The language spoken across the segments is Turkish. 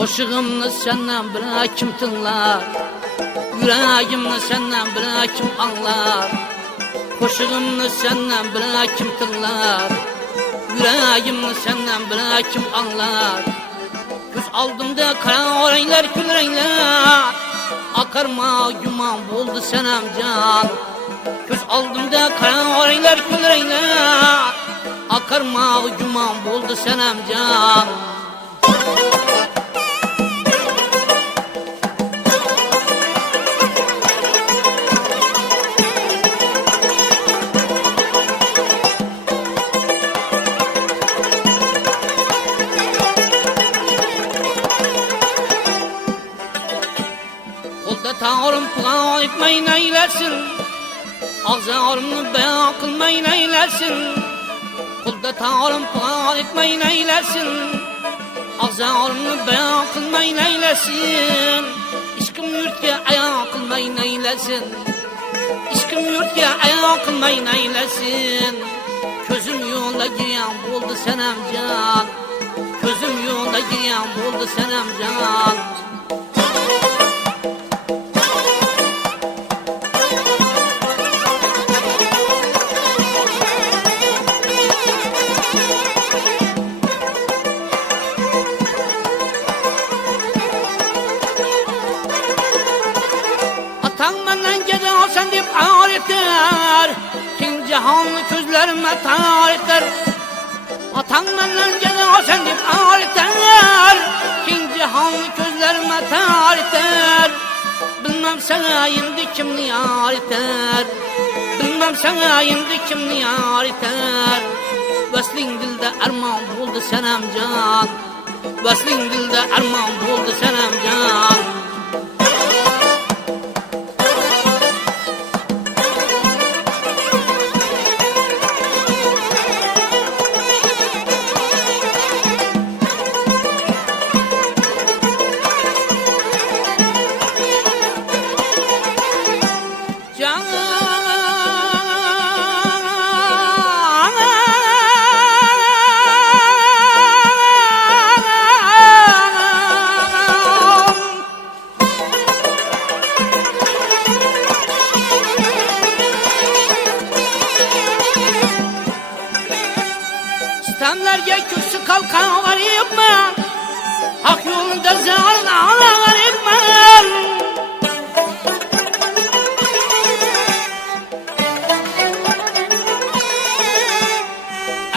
Qo'shig'imni senden bir kim tinglar, yuragimni senden bir kim anglar. Qo'shig'imni senden bir kim tinglar, yuragimni senden bir kim anglar. Ko'z oldimda qaroranglar kulranglar, akarma gumon bo'ldi sanam jon. Ko'z oldimda qaroranglar kulranglar, akarma gumon bo'ldi sanam jon. Tağırım plan etmey neylesin, ağzarımı beyan kılmay neylesin. Kulda tağırım plan etmey neylesin, ağzarımı beyan kılmay neylesin. İşkim yurtga ayan kılmay neylesin, İşkim yurtga ayan kılmay neylesin. Közüm yolda giren buldu senem can, Közüm yolda giren buldu senem can. Sen dip ağır etler, King cihanlı közlerime tar etler. Atan benden gene sen dip ağır etler, King cihanlı közlerime tar etler. Bilmem sana indi kimni yar eter, Bilmem sana indi kimni yar eter. Vesling dilde armağan buldu senem can, Vesling dilde armağan buldu senem can. Sistemlerge kürsü kalkan garip ben, Hak yolunda zarın ağla garip ben.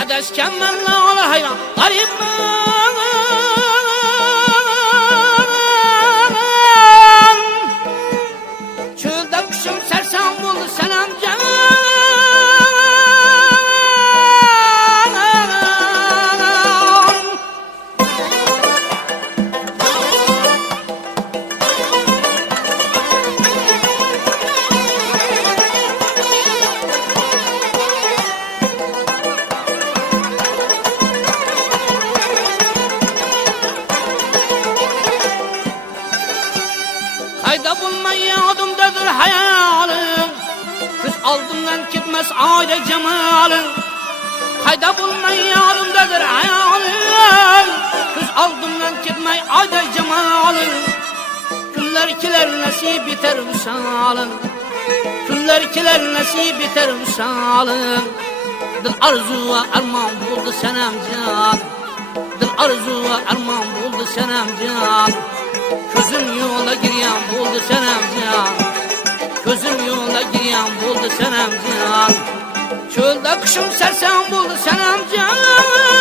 Edeşken benle ağla hayran garip ben. Çölde kuşum sersem buldu senem can. Kayda bulmayı adımdadır hayalım, Kız aldımdan gitmez ayda cemalım. Kayda bulmayı adımdadır hayalım, Kız aldımdan gitmez ayda cemalım. Günler kiler nasip biter usalım, Günler kiler nasip biter usalım. Dil arzuva arman buldu senem can, Dil arzuva arman buldu senem can. Közüm yola giren buldu senem can, Közüm yola giren buldu senem can. Çölde kışım sersem buldu senem can.